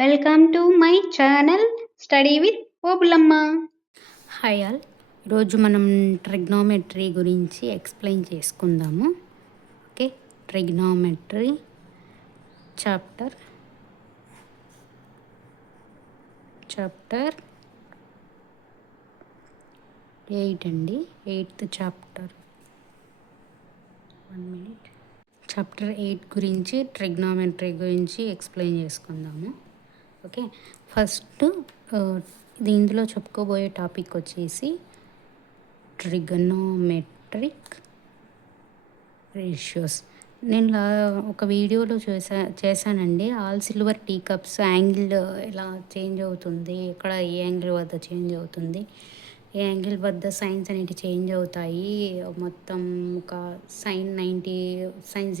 Welcome to my channel study with Obulamma. Hi all. ఈరోజు మనం trigonometry గురించి ఎక్స్ప్లెయిన్ చేసుకుందాము. ఓకే, ట్రిగ్నోమెట్రీ చాప్టర్ 8 అండి. 8th chapter. 1 minute. చాప్టర్ 8 గురించి ట్రిగ్నోమెట్రీ గురించి ఎక్స్ప్లెయిన్ చేసుకుందాము. ఓకే, ఫస్ట్ ఇందులో చెప్పుకోబోయే టాపిక్ వచ్చేసి ట్రిగనోమెట్రిక్ రేషియోస్. నేను ఒక వీడియోలో చేశానండి. All silver tea cups angle ఎలా చేంజ్ అవుతుంది, ఎక్కడ ఏ యాంగిల్ వద్ద చేంజ్ అవుతుంది, ఏ యాంగిల్ వద్ద సైన్స్ అనేవి చేంజ్ అవుతాయి, మొత్తం ఒక సైన్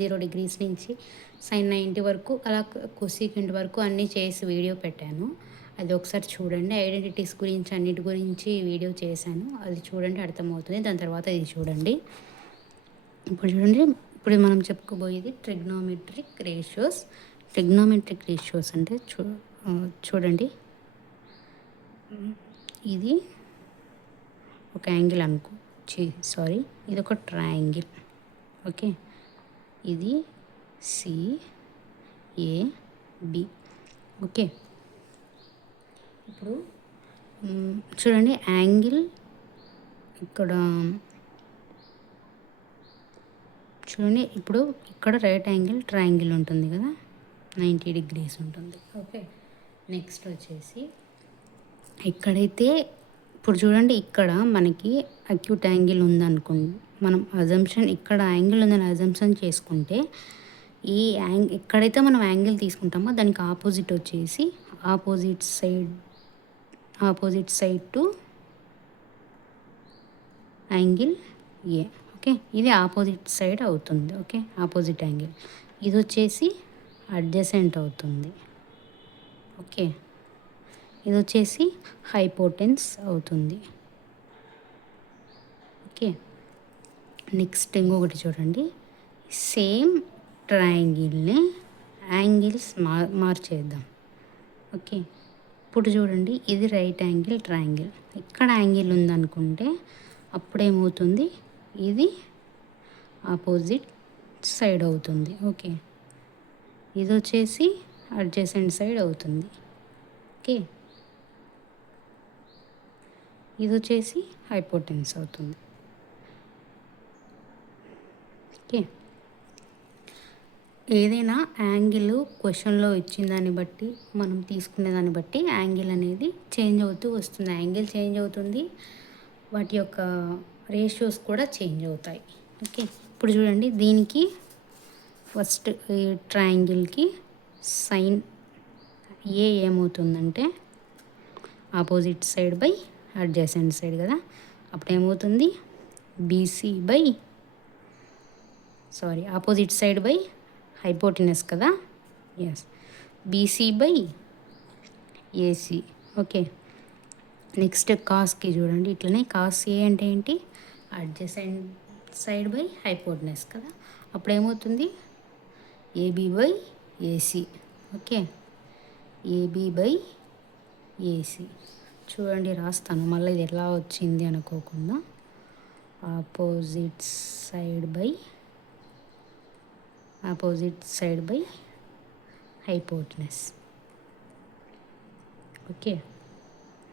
0 degrees నుంచి సైన్ 90 వరకు, అలా కొసీకెంట్ వరకు అన్నీ చేసి వీడియో పెట్టాను. అది ఒకసారి చూడండి. ఐడెంటిటీస్ గురించి అన్నిటి గురించి వీడియో చేశాను, అది చూడండి, అర్థమవుతుంది. దాని తర్వాత ఇది చూడండి. ఇప్పుడు చూడండి, ఇప్పుడు మనం చెప్పుకోబోయేది ట్రిగ్నోమెట్రిక్ రేషియోస్. ట్రిగ్నోమెట్రిక్ రేషియోస్ అంటే చూడండి, ఇది ఒక యాంగిల్ ఇది ఒక ట్రయాంగిల్. ఓకే, ఇది సిఏబి. ఓకే, ఇప్పుడు చూడండి, యాంగిల్ ఇక్కడ చూడండి. ఇప్పుడు ఇక్కడ రైట్ యాంగిల్ ట్రయాంగిల్ ఉంటుంది కదా, 90 degrees ఉంటుంది. ఓకే, నెక్స్ట్ వచ్చేసి ఎక్కడైతే ఇప్పుడు చూడండి, ఇక్కడ మనకి అక్యూట్ యాంగిల్ ఉందనుకోండి, మనం అజంప్షన్ ఇక్కడ యాంగిల్ ఉందని అజంప్షన్ చేసుకుంటే, ఈ ఎక్కడైతే మనం యాంగిల్ తీసుకుంటామో దానికి ఆపోజిట్ వచ్చేసి opposite side to angle A. Okay, ఇది ఆపోజిట్ సైడ్ అవుతుంది. Okay, opposite angle. ఇది వచ్చేసి అడ్జసెంట్ అవుతుంది. ఓకే, ఇది వచ్చేసి హైపోటెన్స్ అవుతుంది. ఓకే, నెక్స్ట్ ఇంకొకటి చూడండి, సేమ్ ట్రయాంగిల్ని యాంగిల్స్ మార్చేద్దాం. ఓకే, ఇప్పుడు చూడండి, ఇది రైట్ యాంగిల్ ట్రయాంగిల్. ఇక్కడ యాంగిల్ ఉందనుకుంటే అప్పుడేమవుతుంది, ఇది ఆపోజిట్ సైడ్ అవుతుంది. ఓకే, ఇది వచ్చేసి అడ్జసెంట్ సైడ్ అవుతుంది. ఓకే, ఇది వచ్చేసి హైపోటెన్స్ అవుతుంది. ఓకే, ఏదైనా యాంగిల్ క్వశ్చన్లో ఇచ్చిన దాన్ని బట్టి, మనం తీసుకునే దాన్ని బట్టి యాంగిల్ అనేది చేంజ్ అవుతూ వస్తుంది. యాంగిల్ చేంజ్ అవుతుంది, వాటి యొక్క రేషియోస్ కూడా చేంజ్ అవుతాయి. ఓకే, ఇప్పుడు చూడండి, దీనికి ఫస్ట్ ఈ ట్రయాంగిల్కి సైన్ ఏ ఏమవుతుందంటే opposite side by adjacent side కదా, అప్పుడు ఏమవుతుంది, ఆపోజిట్ సైడ్ బై హైపోటెనస్ కదా, yes, BC by AC. Okay, next కాస్కి చూడండి, ఇట్లనే కాస్ ఏ అంటే ఏంటి, అడ్జసెంట్ సైడ్ బై హైపోటెనస్ కదా, అప్పుడు ఏమవుతుంది, AB by AC. Okay, AB by AC. చూడండి, రాస్తాను మళ్ళీ ఇది ఎలా వచ్చింది అనుకోకుండా. Opposite side by hypotenuse. Okay,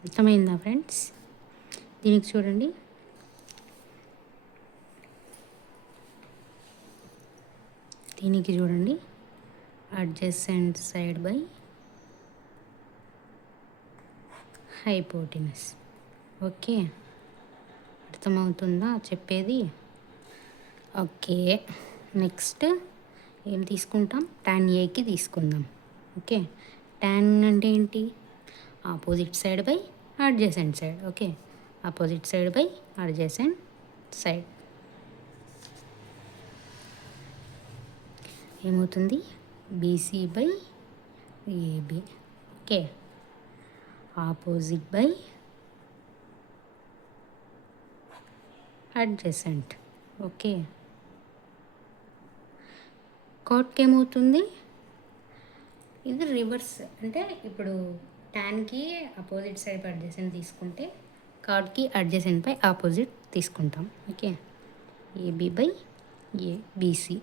అర్థమైందా ఫ్రెండ్స్? దీనికి చూడండి, adjacent side by hypotenuse. Okay, అర్థమవుతుందా చెప్పేది? ఓకే, నెక్స్ట్ ఏం తీసుకుంటాం, టాన్ ఏకి తీసుకుందాం. ఓకే, టాన్ అంటే ఏంటి, opposite side by adjacent side. Okay, opposite side by adjacent side ఏమవుతుంది, BC by AB. Okay, opposite by adjacent. Okay, కాట్కి ఏమవుతుంది, ఇది రివర్స్. అంటే ఇప్పుడు ట్యాన్కి అపోజిట్ సైడ్ అడ్జసెంట్ తీసుకుంటే కార్డ్కి అడ్జసెంట్ బై ఆపోజిట్ తీసుకుంటాం. Okay, AB by ABC.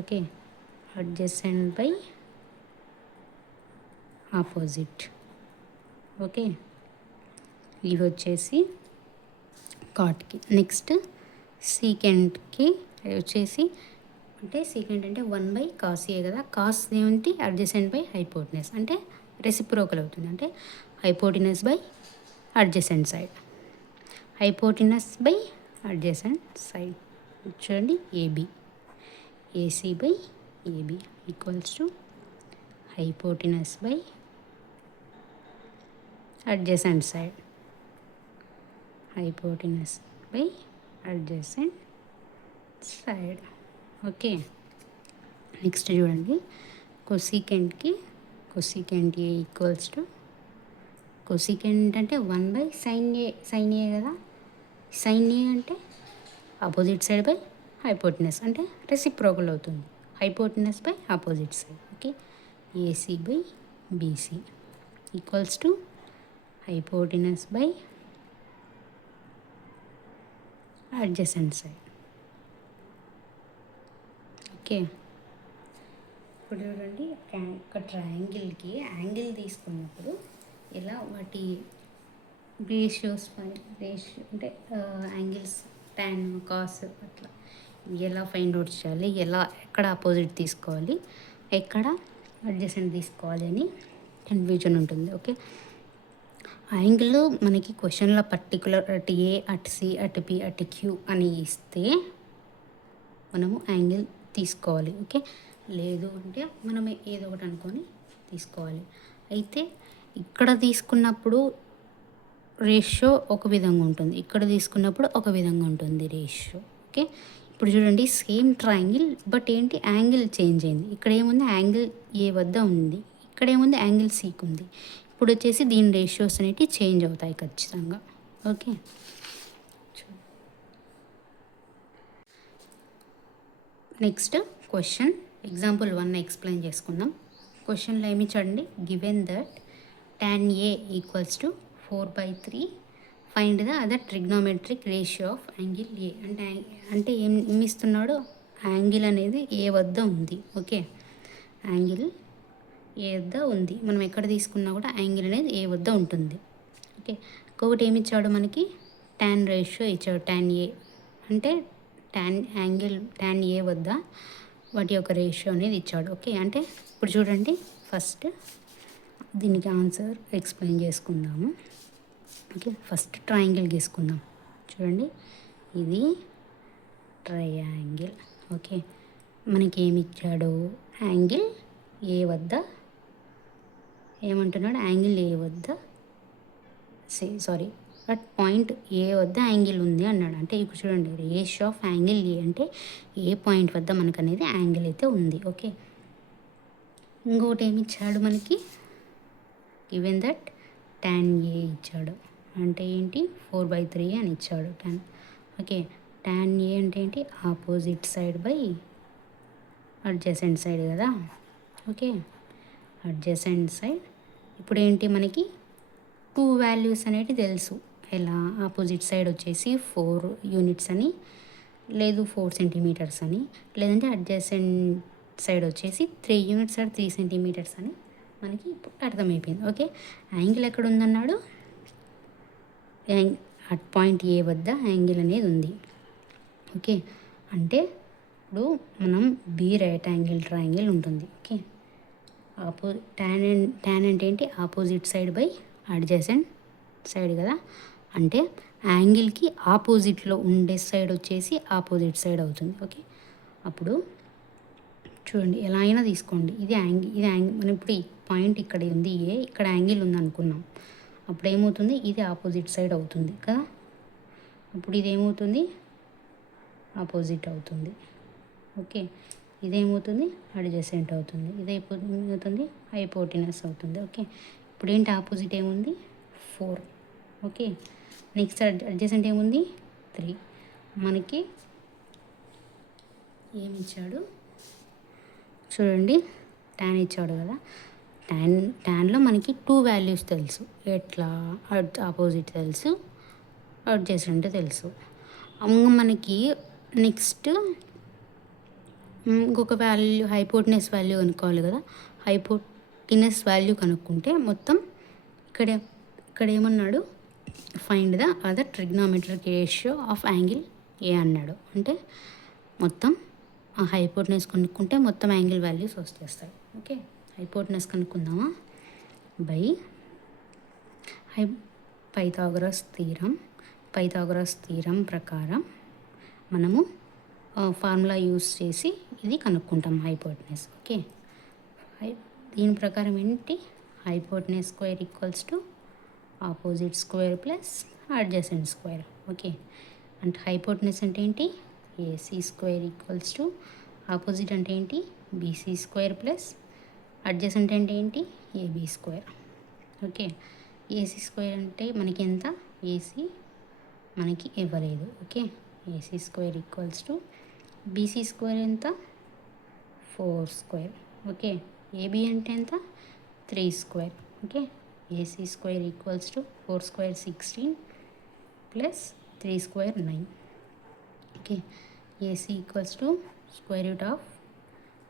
Okay, adjacent by opposite. Okay, ఇవి వచ్చేసి కార్డ్కి. నెక్స్ట్ సీకెంట్కి వచ్చేసి అంటే సీకెంట్ అంటే 1/cos కదా. కాస్ ఏమిటి? అడ్జసెంట్ బై హైపోటినస్, అంటే రెసిప్రోకల్ అవుతుంది. అంటే hypotenuse by adjacent side, hypotenuse by adjacent side. చూడండి, AB, AC by AB equals to hypotenuse by adjacent side, hypotenuse by adjacent side. Okay, next చూడండి, కొసీకెంట్కి cosecant A equals to cosecant అంటే 1/sin A. Sine A కదా. Sine A అంటే opposite side by hypotenuse, అంటే reciprocal అవుతుంది. Hypotenuse by opposite side. Okay, AC by BC equals to hypotenuse by adjacent side. Okay, ఇప్పుడు చూడండి, ఒక ట్రయాంగిల్కి angle తీసుకున్నప్పుడు ఎలా వాటి రేషియోస్ అంటే యాంగిల్స్ tan, cos అట్లా ఎలా ఫైండ్ అవుట్ చేయాలి, ఎక్కడ ఆపోజిట్ తీసుకోవాలి, ఎక్కడ అడ్జసెంట్ తీసుకోవాలి అని కన్ఫ్యూజన్ ఉంటుంది. ఓకే, యాంగిల్ మనకి క్వశ్చన్లో పర్టికులర్ అటు ఏ, అటు సి, అటు పి, అటు క్యూ అని ఇస్తే మనము యాంగిల్ తీసుకోవాలి. ఓకే, లేదు అంటే మనం ఏదో ఒకటి అనుకొని తీసుకోవాలి. అయితే ఇక్కడ తీసుకున్నప్పుడు రేషియో ఒక విధంగా ఉంటుంది, ఇక్కడ తీసుకున్నప్పుడు ఒక విధంగా ఉంటుంది రేషియో. ఓకే, ఇప్పుడు చూడండి, సేమ్ ట్రయాంగిల్ బట్ ఏంటి, యాంగిల్ చేంజ్ అయింది. ఇక్కడ ఏముంది, యాంగిల్ ఏ వద్ద ఉంది, ఇక్కడ ఏముంది, యాంగిల్ సీకి ఉంది. ఇప్పుడు వచ్చేసి దీని రేషియోస్ అనేవి చేంజ్ అవుతాయి ఖచ్చితంగా. Okay, next question example 1 explain చేసుకుందాం. క్వశ్చన్లో ఏమి చూడండి, given that tan A equals to 4/3, find the other trigonometric ratio of angle A. అంటే ఏం ఇస్తున్నాడు, యాంగిల్ అనేది ఏ వద్ద ఉంది. ఓకే, యాంగిల్ ఏ వద్ద ఉంది. మనం ఎక్కడ తీసుకున్నా కూడా యాంగిల్ అనేది ఏ వద్ద ఉంటుంది. ఓకే, ఇంకొకటి ఏమి ఇచ్చాడు మనకి, tan రేషియో ఇచ్చాడు. tan A అంటే tan A వద్ద వాటి యొక్క రేషియో అనేది ఇచ్చాడు. ఓకే, అంటే ఇప్పుడు చూడండి, ఫస్ట్ దీనికి ఆన్సర్ ఎక్స్ప్లెయిన్ చేసుకుందాము. ఓకే, ఫస్ట్ ట్రయాంగిల్ గీసుకుందాం. చూడండి, ఇది ట్రయాంగిల్. ఓకే, మనకి ఏమి ఇచ్చాడు, యాంగిల్ ఏ వద్ద ఏమంటున్నాడు, యాంగిల్ ఏ వద్ద బట్ పాయింట్ ఏ వద్ద యాంగిల్ ఉంది అన్నాడు. అంటే ఇప్పుడు చూడండి, రేషియో ఆఫ్ యాంగిల్ ఏ అంటే ఏ పాయింట్ వద్ద మనకు అనేది యాంగిల్ అయితే ఉంది. ఓకే, ఇంకొకటి ఏమి ఇచ్చాడు మనకి, ఈవెన్ దట్ tan A ఇచ్చాడు. అంటే ఏంటి, 4/3 అని ఇచ్చాడు tan. ఓకే, tan A అంటే ఏంటి, opposite side by adjacent side కదా. Okay, adjacent side. ఇప్పుడు ఏంటి, మనకి 2 వాల్యూస్ అనేవి తెలుసు. ఎలా, ఆపోజిట్ సైడ్ వచ్చేసి 4 యూనిట్స్ అని, లేదు 4 సెంటీమీటర్స్ అని, లేదంటే అడ్జసెంట్ సైడ్ వచ్చేసి 3 యూనిట్స్ ఆర్ 3 సెంటీమీటర్స్ అని మనకి ఇప్పుడు అర్థమైపోయింది. ఓకే, యాంగిల్ ఎక్కడ ఉందన్నాడు, అట్ పాయింట్ ఏ వద్ద యాంగిల్ అనేది ఉంది. ఓకే, అంటే ఇప్పుడు మనం బి రైట్ యాంగిల్ ట్రయాంగిల్ ఉంటుంది. ఓకే, tan అంటే ఏంటి, opposite side by adjacent side కదా. అంటే యాంగిల్కి ఆపోజిట్లో ఉండే సైడ్ వచ్చేసి ఆపోజిట్ సైడ్ అవుతుంది. ఓకే, అప్పుడు చూడండి, ఎలా అయినా తీసుకోండి, ఇది యాంగిల్ మనం ఇప్పుడు ఈ పాయింట్ ఇక్కడ ఉంది ఏ, ఇక్కడ యాంగిల్ ఉంది అనుకున్నాం. అప్పుడు ఏమవుతుంది, ఇది ఆపోజిట్ సైడ్ అవుతుంది కదా. అప్పుడు ఇది ఏమవుతుంది, ఆపోజిట్ అవుతుంది. ఓకే, ఇదేమవుతుంది, అడ్జసెంట్ అవుతుంది. ఇదేమవుతుంది, హైపోటినస్ అవుతుంది. ఓకే, ఇప్పుడు ఏంటి, ఆపోజిట్ ఏముంది, 4. ఓకే, నెక్స్ట్ అడ్జసెంట్ ఏముంది, 3. మనకి ఏమి ఇచ్చాడు, చూడండి tan ఇచ్చాడు కదా, ట్యాన్లో మనకి 2 వాల్యూస్ తెలుసు. ఎట్లా ఆపోజిట్ తెలుసు, అడ్జసెంట్ తెలుసు. మనకి నెక్స్ట్ ఇంకొక వాల్యూ హైపోటెనస్ వాల్యూ కనుక్కోవాలి కదా. హైపోటెనస్ వాల్యూ కనుక్కుంటే మొత్తం ఇక్కడ ఏమన్నాడు, find the other trigonometric ratio of angle A అన్నాడు. అంటే మొత్తం ఆ హైపోటెనస్ కనుక్కుంటే మొత్తం యాంగిల్ వాల్యూస్ వచ్చేస్తాయి. ఓకే, హైపోటెనస్ కనుక్కుందామా. బై పైథాగరస్ థీరం ప్రకారం మనము ఫార్ములా యూస్ చేసి ఇది కనుక్కుంటాం హైపోటెనస్. ఓకే, దీని ప్రకారం ఏంటి, hypotenuse square equals to opposite square plus adjacent square. Okay, అంటే హైపోటెనస్ అంటే ఏంటి, AC square equals to opposite అంటే ఏంటి, బీసీ స్క్వేర్ ప్లస్ అడ్జసెంట్ అంటే ఏంటి, AB square. Okay, AC square అంటే మనకి ఎంత, ఏసీ మనకి ఇవ్వలేదు. Okay, AC square equals to BC square ఎంత, 4 స్క్వేర్. ఓకే, ఏబీ అంటే ఎంత, 3 square. Okay, AC square equals to 4 square 16 plus 3 square 9. Okay, AC equals to square root of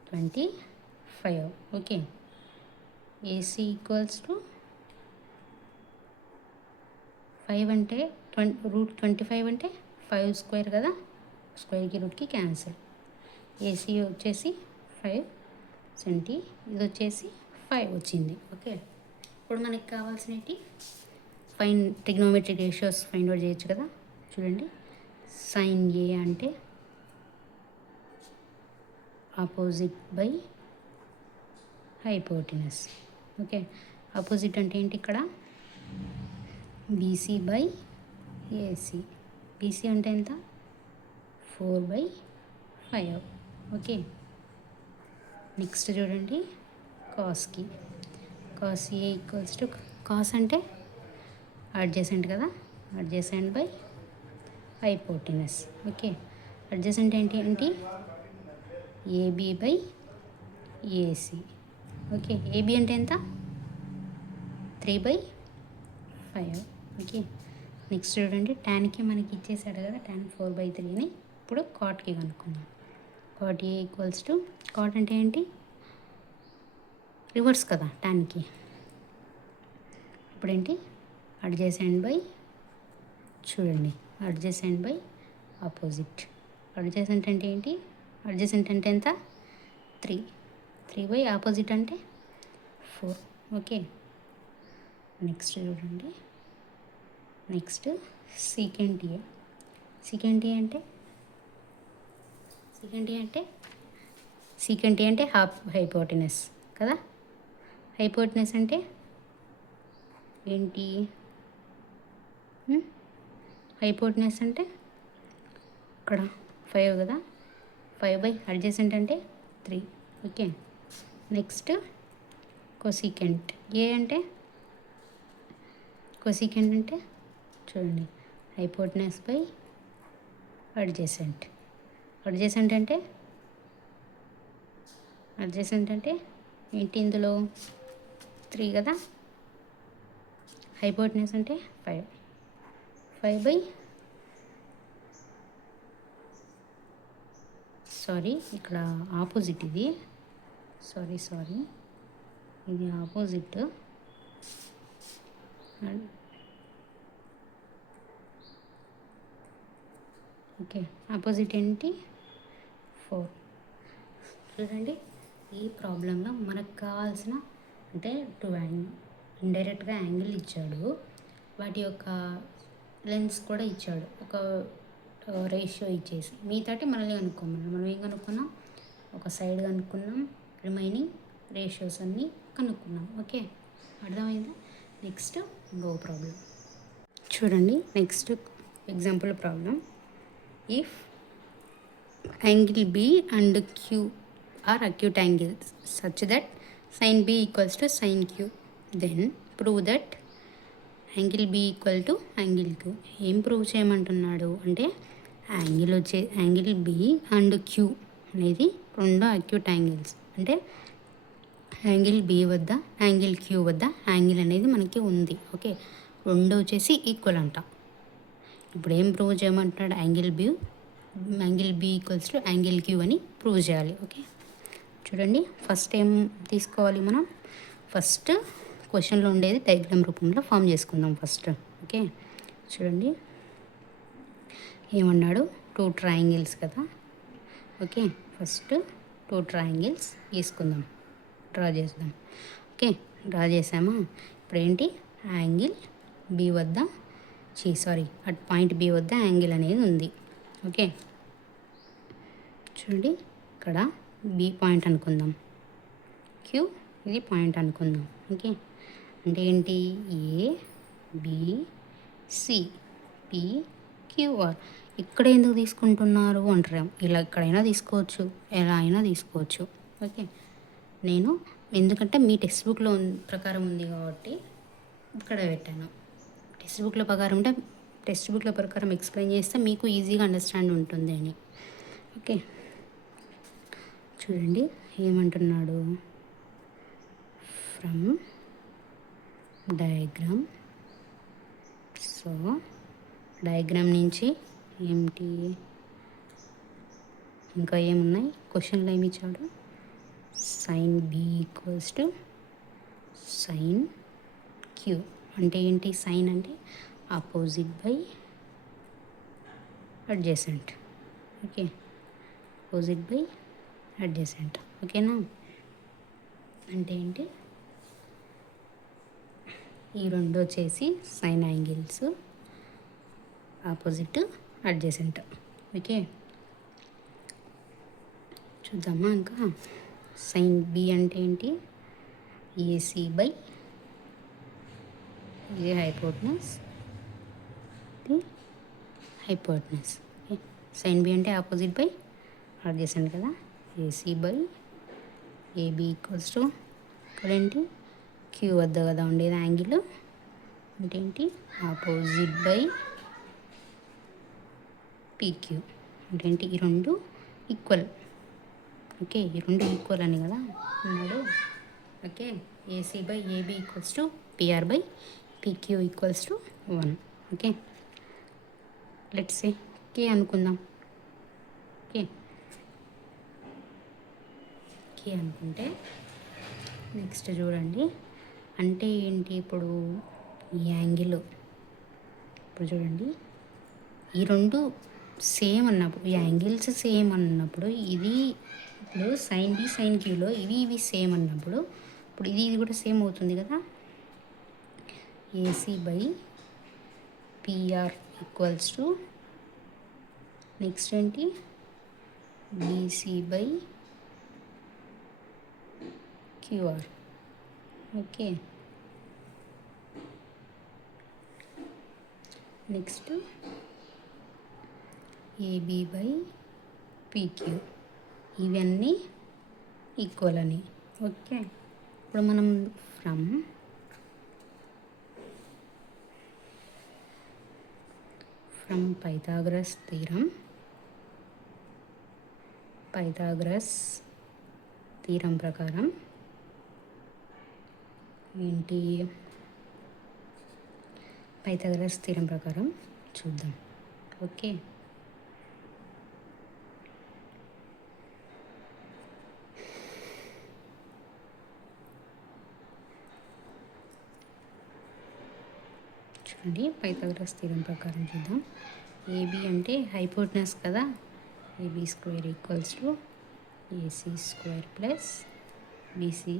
25. Okay, AC equals to 5 అంటే route 25 అంటే 5 square కదా, స్క్వేర్కి రూట్కి cancel. AC వచ్చేసి 5 centi, ఇది వచ్చేసి 5 వచ్చింది. ఓకే, ఇప్పుడు మనకి కావాల్సినవి ట్రిగ్నోమెట్రిక్ రేషియోస్ ఫైండ్ అవుట్ చేయొచ్చు కదా. చూడండి, సైన్ ఏ అంటే opposite by hypotenuse. Okay, opposite అంటే ఏంటి, ఇక్కడ బీసీ బై ఏసీ. బీసీ అంటే ఎంత, 4/5. ఓకే, నెక్స్ట్ చూడండి కాస్కి. Cos A equals to, cos అంటే అడ్జసెంట్ కదా, adjacent by hypotenuse. Okay, adjacent ఏంటి, AB by AC. Okay, AB అంటే ఎంత, 3/5. ఓకే, నెక్స్ట్ చూడండి ట్యాన్కి మనకి ఇచ్చేసాడు కదా, tan 4/3ని. ఇప్పుడు కాట్కి కనుక్కుందాం. Cot A equals to, cot అంటే ఏంటి, రివర్స్ కదా ట్యాన్కి. ఇప్పుడు ఏంటి, అడ్జసెంట్ బై, చూడండి అడ్జసెంట్ బై ఆపోజిట్. అడ్జసెంట్ అంటే ఏంటి, అడ్జసెంట్ అంటే ఎంత, 3 బై ఆపోజిట్ అంటే 4. ఓకే, నెక్స్ట్ చూడండి, నెక్స్ట్ సీకెంట్ ఏ. సీకెంట్ ఏ అంటే హాఫ్ హైపోటెనస్ కదా. హైపోటెనస్ అంటే ఏంటి, హైపోటెనస్ అంటే ఇక్కడ 5 కదా, 5 బై అడ్జసెంట్ అంటే 3. ఓకే, నెక్స్ట్ కొసీకెంట్ ఏ అంటే, కొసీకెంట్ అంటే చూడండి హైపోటెనస్ బై అడ్జసెంట్. అడ్జసెంట్ అంటే ఏంటి, ఇందులో 3 కదా, హైపోటెనస్ అంటే 5 బై, సారీ ఇక్కడ ఆపోజిట్ ఇది, సారీ ఇది ఆపోజిట్. ఓకే, ఆపోజిట్ ఏంటి, 4. చూడండి ఈ ప్రాబ్లంలో మనకు కావాల్సిన అంటే 2 ఇండైరెక్ట్గా యాంగిల్ ఇచ్చాడు, వాటి యొక్క లెన్స్ కూడా ఇచ్చాడు, ఒక రేషియో ఇచ్చేసి మిగతాటి మనల్ని కనుక్కోమన్నాం. మనం ఏం కనుక్కున్నాం, ఒక సైడ్ కనుక్కున్నాం, రిమైనింగ్ రేషియోస్ అన్నీ కనుక్కున్నాం. ఓకే, అర్థమైందా. నెక్స్ట్ ఇంకో ప్రాబ్లం చూడండి. Next example problem, if angle B and Q are acute angles such that sin B equals to sin Q, then prove that angle B equal to angle Q. ఏం prove చేయమంటున్నాడు అంటే angle B and Q అనేది రెండు acute angles. అంటే angle B వద్ద, angle Q వద్ద angle అనేది మనకి ఉంది. ఓకే, రెండు వచ్చేసి ఈక్వల్ అంట. ఇప్పుడు ఏం ప్రూవ్ చేయమంటున్నాడు? Angle B equals to angle Q అని ప్రూవ్ చేయాలి. ఓకే, చూడండి, ఫస్ట్ ఏం తీసుకోవాలి మనం? ఫస్ట్ క్వశ్చన్లో ఉండేది డయాగ్రామ్ రూపంలో ఫామ్ చేసుకుందాం ఫస్ట్. ఓకే, చూడండి ఏమన్నాడు? 2 ట్రయాంగిల్స్ కదా. ఓకే, ఫస్ట్ 2 ట్రయాంగిల్స్ తీసుకుందాం, డ్రా చేద్దాం. ఓకే, డ్రా చేసామా? ఇప్పుడు ఏంటి? యాంగిల్ బి వద్ద అట్ పాయింట్ బి వద్ద యాంగిల్ అనేది ఉంది. ఓకే, చూడండి ఇక్కడ బి పాయింట్ అనుకుందాం, క్యూ ఇది పాయింట్ అనుకుందాం. ఓకే, అంటే ఏంటి? A B C P QR. ఇక్కడ ఎందుకు తీసుకుంటున్నారు అంటారు? ఇలా ఎక్కడైనా తీసుకోవచ్చు, ఎలా అయినా తీసుకోవచ్చు. ఓకే, నేను ఎందుకంటే మీ టెక్స్ట్ బుక్లో ప్రకారం ఉంది కాబట్టి ఇక్కడ పెట్టాను. టెక్స్ట్ బుక్ల ప్రకారం ఎక్స్ప్లెయిన్ చేస్తే మీకు ఈజీగా అండర్స్టాండ్ ఉంటుంది అని. ఓకే, చూడండి ఏమంటున్నాడు? From diagram. సో డయాగ్రామ్ నుంచి ఏమిటి, ఇంకా ఏమున్నాయి క్వశ్చన్లో ఏమి ఇచ్చాడు? Sine B equals to sine Q. అంటే ఏంటి? సైన్ అంటే opposite by adjacent. Okay, opposite by adjacent. ఓకేనా? అంటే ఏంటి? ఈ రెండు వచ్చేసి sine angles, opposite adjacent. Okay, చూద్దామా ఇంకా? సైన్ బి అంటే ఏంటి? ఏసీ బై ఇది హైపోటనస్, ఇది హైపోటనస్. ఓకే, సైన్ బి అంటే ఆపోజిట్ బై అడ్జసెంట్ కదా. AC by AB equals to ఇక్కడ ఏంటి? క్యూ వద్ద కదా ఉండేది యాంగిల్. అంటే ఏంటి? Opposite by PQ. అంటే ఏంటి? ఈ రెండు ఈక్వల్. ఓకే, ఈ రెండు ఈక్వల్ అని కదా అన్నాడు. Okay, AC by AB equals to PR by PQ equals to 1. Okay, let's say K అనుకుందాం. ఓకే, కే అనుకుంటే నెక్స్ట్ చూడండి, అంటే ఏంటి? ఇప్పుడు ఈ యాంగిల్, ఇప్పుడు చూడండి, ఈ రెండు సేమ్ అన్నప్పుడు, ఈ యాంగిల్స్ సేమ్ అన్నప్పుడు, ఇది ఇప్పుడు సైన్ బి సైన్ క్యూలో ఇవి సేమ్ అన్నప్పుడు, ఇప్పుడు ఇది కూడా సేమ్ అవుతుంది కదా. AC by PR equals to next ఏంటి? BC by QR. Okay, next AB by PQ. ఇవన్నీ ఈక్వల్ అని. ఓకే, ఇప్పుడు మనం ఫ్రమ్ పైథాగరస్ థీరం ప్రకారం ఏంటి? పైథాగరస్ థీరం ప్రకారం చూద్దాం. ఓకే, చూడండి, పైథాగరస్ థీరం ప్రకారం చూద్దాం. ఏబి అంటే హైపోటనస్ కదా. AB square equals to AC square plus BC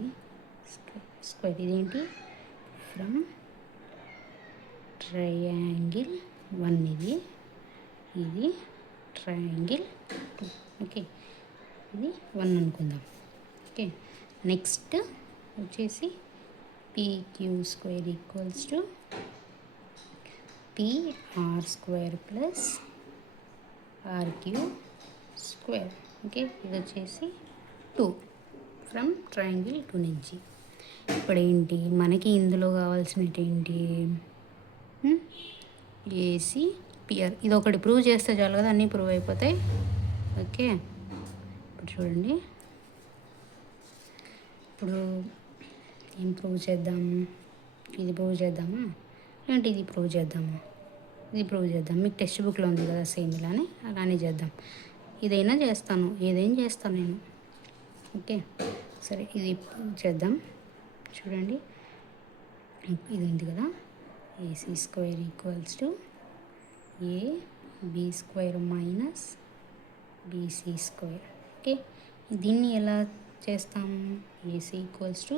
square. ఇదేంటి? ఫ్రమ్ ట్రయాంగిల్ 1 ఇది ట్రయాంగిల్ 2. ఓకే, ఇది 1 అనుకుందాం. ఓకే, నెక్స్ట్ వచ్చేసి PQ square equals to PR square plus RQ square. Okay, ఇది వచ్చేసి 2 ఫ్రమ్ ట్రయాంగిల్ 2 నుంచి. ఇప్పుడు ఏంటి మనకి ఇందులో కావాల్సినవి ఏంటి? AC PR. ఇది ఒకటి ప్రూవ్ చేస్తే చాలు కదా, అన్నీ ప్రూవ్ అయిపోతాయి. ఓకే, ఇప్పుడు చూడండి, ఇప్పుడు ఏం ప్రూవ్ చేద్దాము? ఇది ప్రూవ్ చేద్దామా, లేదంటే ఇది ప్రూవ్ చేద్దామా? ఇది ప్రూవ్ చేద్దాం. మీకు టెక్స్ట్ బుక్లో ఉంది కదా సేమ్ ఇలానే, అలానే చేద్దాం. ఇదైనా చేస్తాను, ఏదైనా చేస్తాను నేను. ఓకే, సరే ఇది ప్రూవ్ చేద్దాం. చూడండి, ఇది ఉంది కదా, AC square equals to AB square minus BC square. Okay, దీన్ని ఎలా చేస్తాము? AC equals to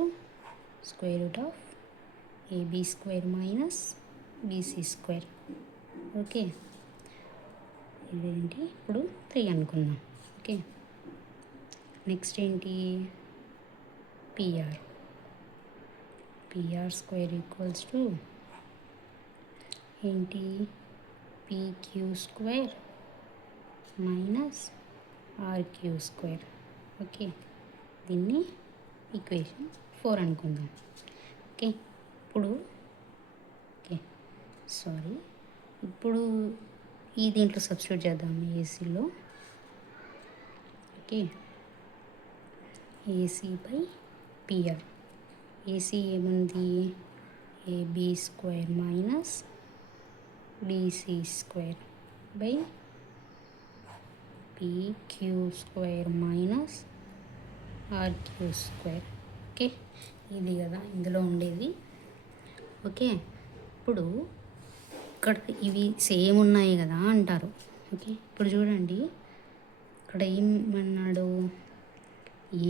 square root of AB square minus BC square. Okay, ఇదేంటి ఇప్పుడు 3 అనుకుందాం. ఓకే, నెక్స్ట్ ఏంటి? పిఆర్ స్క్వేర్ ఈక్వల్స్ టు ఏంటి? PQ square minus RQ square. Okay, దీన్ని equation 4 అనుకుందాం. ఓకే, ఇప్పుడు ఈ దీంట్లో సబ్స్టిట్యూట్ చేద్దాం ఏసీలో. Okay, AC by PR. AC ఏముంది? AB square minus BC square by PQ square minus RQ square. Okay, ఇది కదా ఇందులో ఉండేది. ఓకే, ఇప్పుడు ఇక్కడ ఇవి సేమ్ ఉన్నాయి కదా అంటారు. ఓకే, ఇప్పుడు చూడండి, ఇక్కడ ఏమన్నాడు?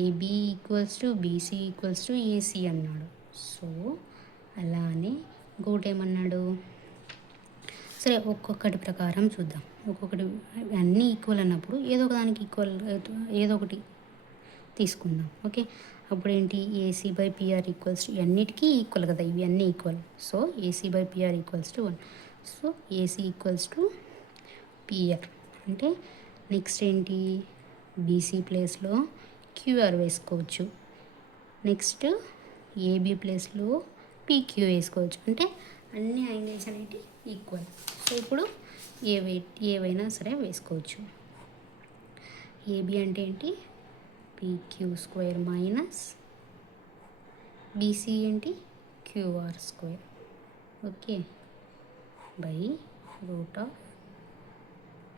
AB equals to BC equals to AC అన్నాడు. సో అలానే ఇంకోటి ఏమన్నాడు? సరే, ఒక్కొక్కటి ప్రకారం చూద్దాం. ఒక్కొక్కటి అన్నీ ఈక్వల్ అన్నప్పుడు ఏదో ఒక దానికి ఈక్వల్, ఏదో ఒకటి తీసుకుందాం. ఓకే, అప్పుడు ఏంటి? AC by PR equals to, అన్నిటికీ ఈక్వల్ కదా, ఇవి అన్నీ equal. So AC by PR equals to 1. So AC equals to PR అంటే నెక్స్ట్ ఏంటి? బీసీ ప్లేస్లో క్యూఆర్ వేసుకోవచ్చు. నెక్స్ట్ ఏబీ ప్లేస్లో పీక్యూ వేసుకోవచ్చు. అంటే అన్ని యాంగిల్స్ అనేవి ఈక్వల్. సో ఇప్పుడు ఏవైనా సరే వేసుకోవచ్చు. ఏబీ అంటే ఏంటి? పీక్యూ స్క్వేర్ మైనస్ బీసీ ఏంటి? QR square. Okay, by root of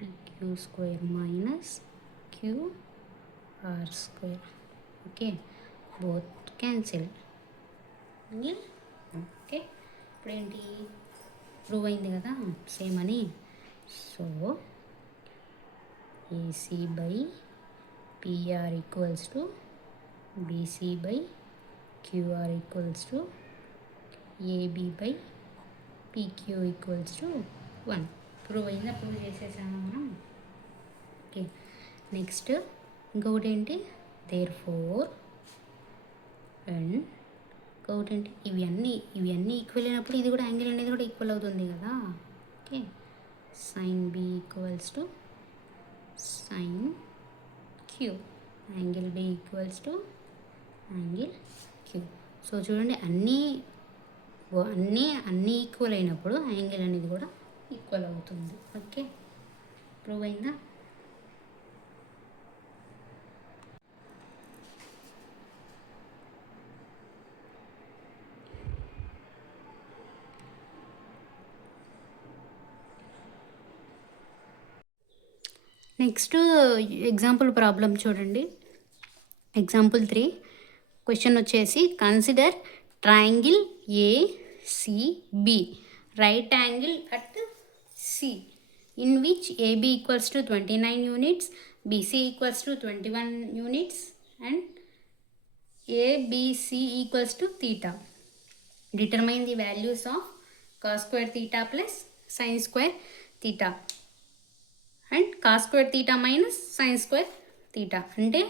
PQ square minus QR square. Okay, both cancel. Okay, ఇప్పుడేంటి? ప్రూవ్ అయింది కదా సేమ్ అని. So AC by PR equals to BC by QR equals to AB by PQ equals to 1. Prove అయిందా? Prove చేసేసాము మనం. Okay, next ఇంకొకటి ఏంటి? Therefore and ఇంకొకటి ఏంటి? ఇవి అన్నీ ఈక్వల్ అయినప్పుడు ఇది కూడా యాంగిల్ అనేది కూడా ఈక్వల్ అవుతుంది కదా. Okay, sine B equals to sine Q, angle B equals to angle Q. So చూడండి, అన్నీ ఈక్వల్ అయినప్పుడు యాంగిల్ అనేది కూడా ఈక్వల్ అవుతుంది. ఓకే, ప్రూవ్ అయిందా? నెక్స్ట్ ఎగ్జాంపుల్ ప్రాబ్లం చూడండి. ఎగ్జాంపుల్ 3 క్వశ్చన్ వచ్చేసి, consider triangle ACB right angle at C in which AB equals to 29 units, BC equals to 21 units and ABC equals to theta. Determine the values of cos square theta plus sine square theta and cos square theta minus sine square theta. అంటే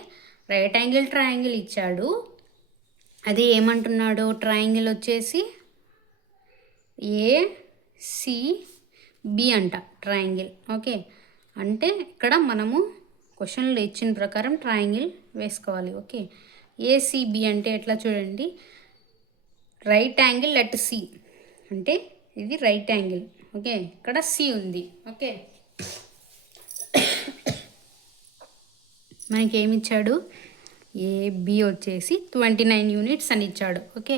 right angle triangle ఇచ్చాడు, అది ఏమంటున్నాడు? Triangle వచ్చేసి ACB అంట triangle. Okay, అంటే ఇక్కడ మనము క్వశ్చన్లో ఇచ్చిన ప్రకారం ట్రయాంగిల్ వేసుకోవాలి. ఓకే, ఏసిబి అంటే ఎట్లా చూడండి, రైట్ యాంగిల్ అట్ సి అంటే ఇది రైట్ యాంగిల్. ఓకే, ఇక్కడ సి ఉంది. ఓకే, మనకి ఏమి ఇచ్చాడు, ఏబి వచ్చేసి 29 యూనిట్స్ అని ఇచ్చాడు. ఓకే,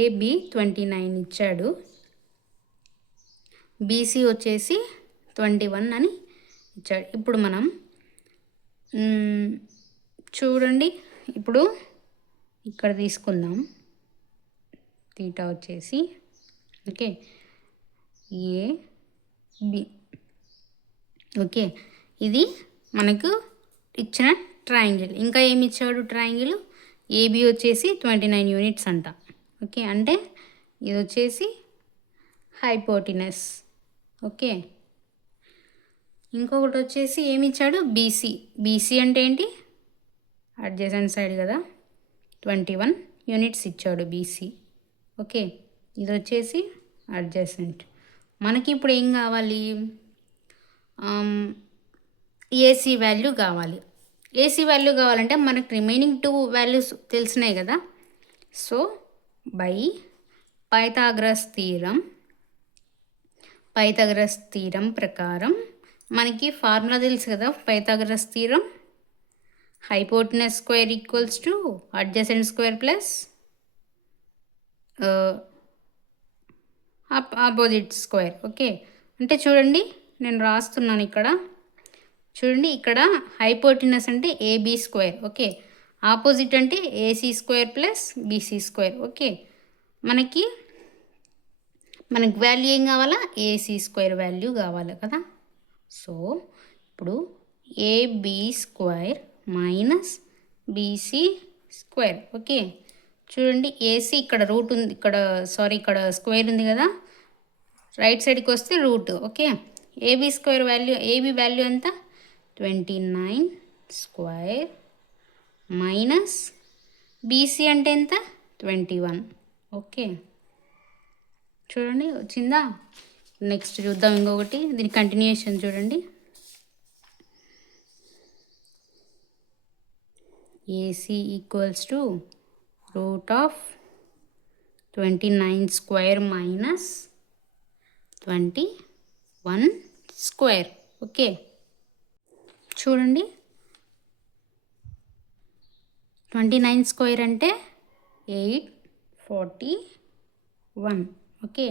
ఏబి 29 ఇచ్చాడు, బీసీ వచ్చేసి 21 అని ఇచ్చాడు. ఇప్పుడు మనం చూడండి, ఇప్పుడు ఇక్కడ తీసుకుందాం. తీటా వచ్చేసి ఓకే ఏబి. ఓకే, ఇది మనకు ఇచ్చిన ట్రయాంగిల్. ఇంకా ఏమి ఇచ్చాడు ట్రయాంగిల్, ఏబి వచ్చేసి 29 యూనిట్స్ అంట. ఓకే, అంటే ఇది వచ్చేసి హైపోటినస్. ఓకే, ఇంకొకటి వచ్చేసి ఏమి ఇచ్చాడు, బీసీ. బీసీ అంటే ఏంటి, అడ్జసెంట్ సైడ్ కదా, 21 యూనిట్స్ ఇచ్చాడు బీసీ. ఓకే, ఇది వచ్చేసి అడ్జసెంట్. మనకి ఇప్పుడు ఏం కావాలి, ఏసీ వాల్యూ కావాలి. ఏసీ వాల్యూ కావాలంటే మనకు రిమైనింగ్ 2 వాల్యూస్ తెలిసినాయి కదా. సో బై పైథాగరస్ థీరం ప్రకారం మనకి ఫార్ములా తెలుసు కదా. Pythagoras theorem, hypotenuse square equals to adjacent square plus opposite square. Okay, అంటే చూడండి నేను రాస్తున్నాను ఇక్కడ. చూడండి, ఇక్కడ హైపోటెనస్ అంటే ఏబీ స్క్వేర్. ఓకే, ఆపోజిట్ అంటే AC square plus BC square. Okay, మనకి వాల్యూ ఏం కావాలా, ఏసీ స్క్వేర్ వాల్యూ కావాలి కదా. సో ఇప్పుడు AB square minus BC square. Okay, చూడండి ఏసీ ఇక్కడ రూట్ ఉంది, ఇక్కడ స్క్వేర్ ఉంది కదా, రైట్ సైడ్కి వస్తే root. Okay, AB square value, AB value ఎంత, 29 స్క్వేర్ మైనస్ బీసీ అంటే ఎంత, 21. ఓకే, చూడండి వచ్చిందా. నెక్స్ట్ చూద్దాం ఇంకొకటి, దీని కంటిన్యూషన్ చూడండి. AC equals to root of 29 square minus 21 square. Okay, చూడండి 29 స్క్వేర్ అంటే 841. ఓకే,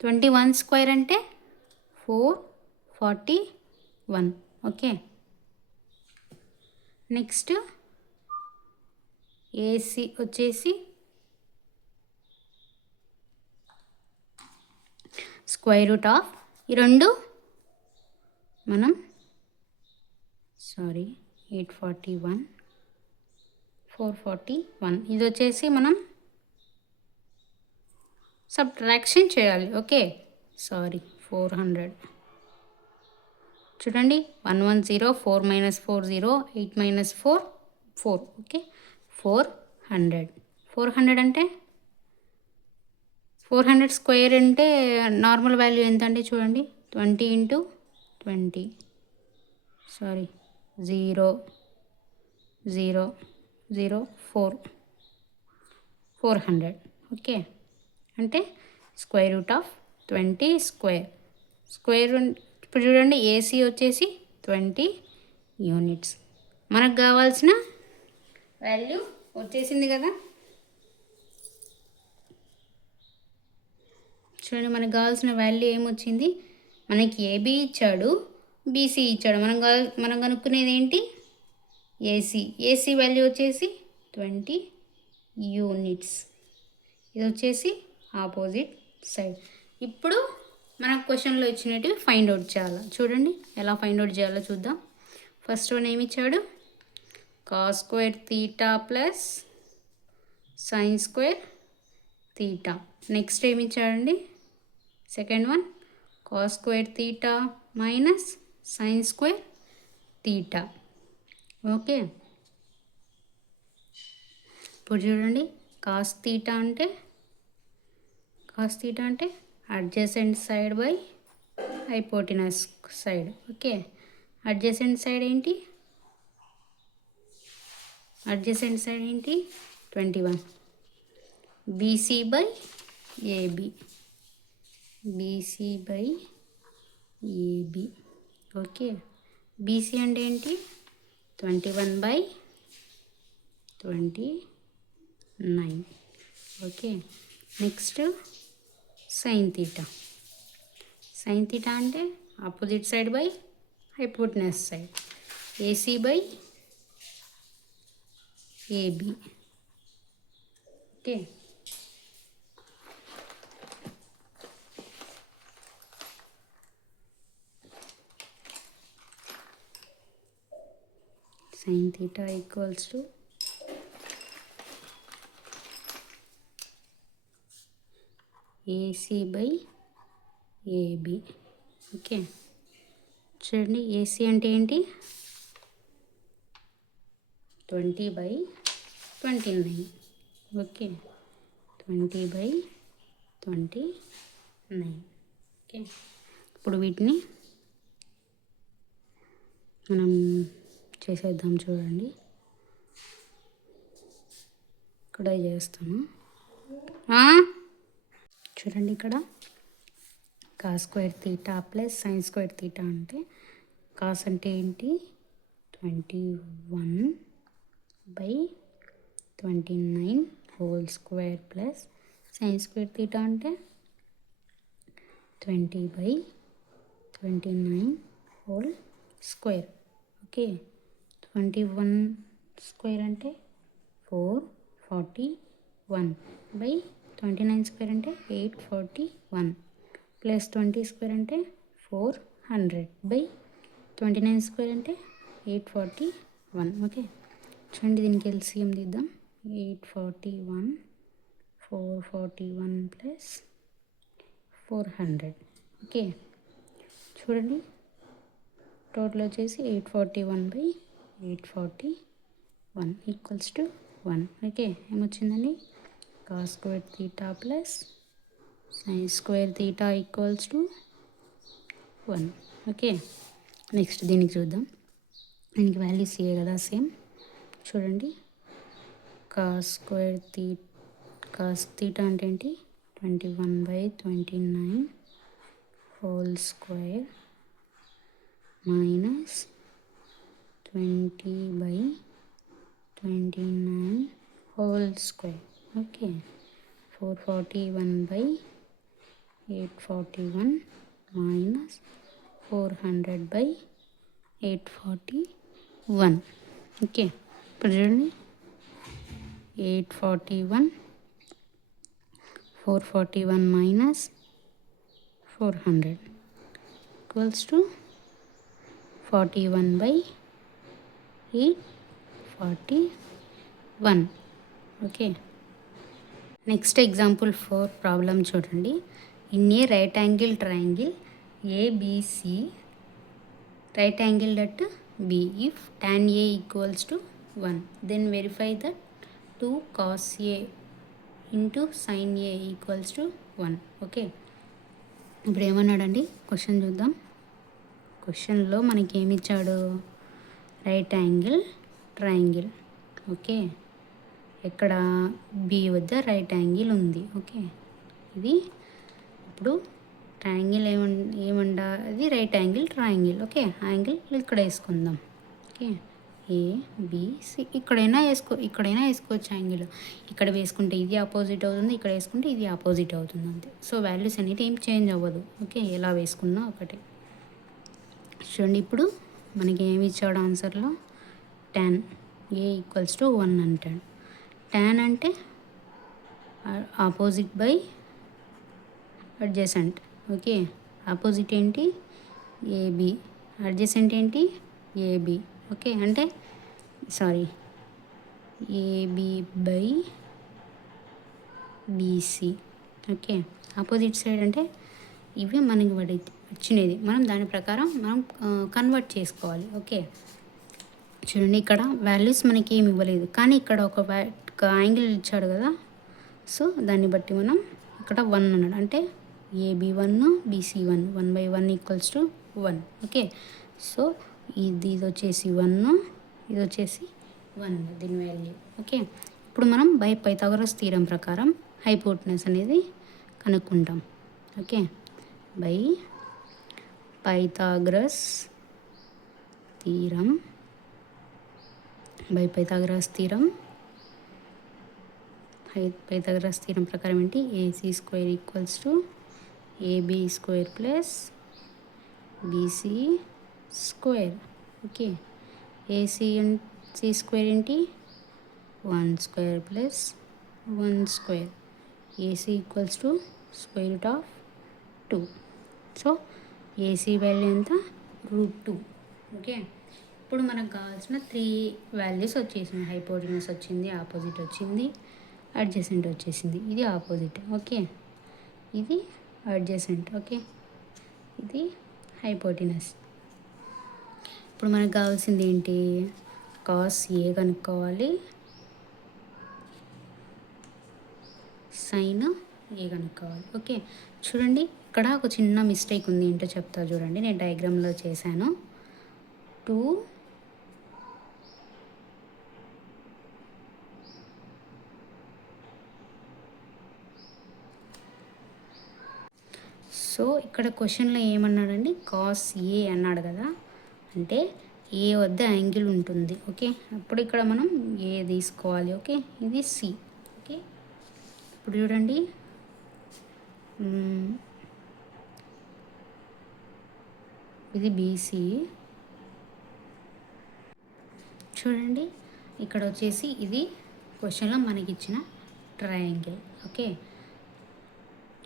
21 స్క్వేర్ అంటే 441. ఓకే, నెక్స్ట్ ఏసీ వచ్చేసి స్క్వేర్ రూట్ ఆఫ్ ఈ రెండు మనం 841 441 ఇది వచ్చేసి మనం సబ్ట్రాక్షన్ చేయాలి. ఓకే, 400. చూడండి 110, 4 - 4 0, 8 - 4 4. ఓకే, 400 అంటే 400 స్క్వేర్ అంటే నార్మల్ వాల్యూ ఎంత అంటే చూడండి, 20 × 20 0 0 0 400. ఓకే, అంటే స్క్వేర్ రూట్ ఆఫ్ 20 స్క్వేర్. ఇప్పుడు చూడండి ఏసీ వచ్చేసి 20 యూనిట్స్. మనకు కావాల్సిన వాల్యూ వచ్చేసింది కదా. చూడండి మనకు కావాల్సిన వాల్యూ ఏమొచ్చింది, మనకి ఏబీ ఇచ్చాడు, బీసీ ఇచ్చాడు. మనం కనుక్కునేది ఏంటి, ఏసీ వాల్యూ వచ్చేసి 20 యూనిట్స్. ఇది వచ్చేసి ఆపోజిట్ సైడ్. ఇప్పుడు మనకు క్వశ్చన్లో ఇచ్చినట్టు ఫైండ్ అవుట్ చేయాలి. చూడండి ఎలా ఫైండ్ అవుట్ చేయాలో చూద్దాం. ఫస్ట్ వన్ ఏమి ఇచ్చాడు, cos square theta plus sine square theta. Next ఏమి ఇచ్చాడండి, second one cos square theta minus sine square theta. Okay, ఇప్పుడు చూడండి కాస్ తీటా అంటే adjacent side by hypotenuse side. Okay, adjacent side ఏంటి, 21. BC by AB AB. Okay, BC అంటే ఏంటి? 21/29. Okay, next sine theta. Sine theta అంటే opposite side by hypotenuse side. AC by AB. Okay, sin theta equals to AC by AB. Okay, చూడండి AC అంటే ఏంటి? 20/29. Okay, 20/29. Okay, ఇప్పుడు వీటిని మనం చేసేద్దాం. చూడండి, ఇక్కడ చేస్తాను. చూడండి, ఇక్కడ cos square theta plus sine square theta అంటే కాస్ అంటే ఏంటి? 21/29 whole square plus sine square theta అంటే 20/29 హోల్ స్క్వేర్. ఓకే, 21 స్క్వేర్ అంటే 441/29 స్క్వేర్ అంటే 841 ప్లస్ 20 స్క్వేర్ అంటే 400/29 స్క్వేర్ అంటే 841. ఓకే, చూడండి, దీనికి ఎల్సిఎం తీద్దాం. 841 441 ప్లస్ 400. ఓకే, చూడండి, టోటల్ వచ్చేసి 841/841 ఈక్వల్స్ టు 1. ఓకే, ఏమొచ్చిందండి? Cos square theta plus sine square theta equals to 1. Okay, next దీనికి చూద్దాం. దీనికి వాల్యూస్ ఇవే కదా, సేమ్. చూడండి, కాస్ తీటా అంటే ఏంటి? 21/29 whole square minus 20/29 whole square. Okay, 441/841 minus 400/841. Okay, ఇప్పుడు చూడండి, 441 minus 400 equals to 41/841. Okay, next example 4 problem చూడండి. In a right angle triangle ABC right angle at B if tan A equals to 1 then verify that 2 cos A into sin A equals to 1. Okay, ఇప్పుడు ఏమన్నాడండి? Question చూద్దాం. క్వశ్చన్లో మనకి ఏమి ఇచ్చాడు? Right angle triangle. Okay, ఇక్కడ B వద్ద right angle ఉంది. Okay, ఇది ఇప్పుడు ట్రయాంగిల్ అది right angle triangle. Okay, angle ఇక్కడ వేసుకుందాం. ఓకే, ఏబిసి ఇక్కడైనా వేసుకోవచ్చు యాంగిల్. ఇక్కడ వేసుకుంటే ఇది ఆపోజిట్ అవుతుంది, ఇక్కడ వేసుకుంటే ఇది ఆపోజిట్ అవుతుంది, అంతే. సో వాల్యూస్ అనేది ఏం చేంజ్ అవ్వదు. ఓకే, ఎలా వేసుకున్నా ఒకటే. చూడండి, ఇప్పుడు మనకి ఏమి ఇచ్చాడు ఆన్సర్లో? tan A ఈక్వల్స్ టు 1 అంటాడు. tan అంటే opposite by adjacent. Okay, opposite ఏంటి? ఏబి. అడ్జసెంట్ ఏంటి? ఏబి. ఓకే, అంటే AB by BC. Okay, opposite side అంటే ఇవి మనకి వచ్చినది. మనం దాని ప్రకారం మనం కన్వర్ట్ చేసుకోవాలి. ఓకే, చూడండి, ఇక్కడ వాల్యూస్ మనకి ఏమి ఇవ్వలేదు, కానీ ఇక్కడ ఒక యాంగిల్ ఇచ్చాడు కదా. సో దాన్ని బట్టి మనం ఇక్కడ 1 అన్నాడు, అంటే AB1 BC1 1/1 equals to 1. Okay, so ఇది వచ్చేసి 1, ఇది వచ్చేసి 1 దీని వాల్యూ. ఓకే, ఇప్పుడు మనం బై పైథాగరస్ థీరం ప్రకారం హైపోటెనస్ అనేది కనుక్కుంటాం. Okay, by Pythagoras theorem by Pythagoras theorem. Pythagoras theorem ప్రకారం ఏంటి? AC square equals to AB square plus BC square. Okay, AC C square ఏంటి? 1 square plus 1 square. AC equals to square root of 2. So AC value ఎంత? √2. Okay, ఇప్పుడు మనకు కావాల్సిన 3 values వచ్చేసింది. Hypotenuse వచ్చింది, opposite వచ్చింది, అడ్జసెంట్ వచ్చేసింది. ఇది ఆపోజిట్. ఓకే, ఇది అడ్జసెంట్. ఓకే, ఇది హైపోటెన్యూస్. ఇప్పుడు మనకు కావాల్సింది ఏంటి? కాస్ ఏ కనుక్కోవాలి, సైన్ ఏ కనుక్కోవాలి. ఓకే, చూడండి ఇక్కడ ఒక చిన్న మిస్టేక్ ఉంది. ఏంటో చెప్తా చూడండి. నేను డయాగ్రామ్లో చేశాను. 2 సో ఇక్కడ క్వశ్చన్లో ఏమన్నాడండి? కాస్ ఏ అన్నాడు కదా, అంటే ఏ వద్ద యాంగిల్ ఉంటుంది. ఓకే, అప్పుడు ఇక్కడ మనం ఏ తీసుకోవాలి. ఓకే, ఇది సి. ఓకే, ఇప్పుడు చూడండి, ఇది బీసీ. చూడండి ఇక్కడ వచ్చేసి ఇది క్వశ్చన్లో మనకి ఇచ్చిన ట్రయాంగిల్. ఓకే,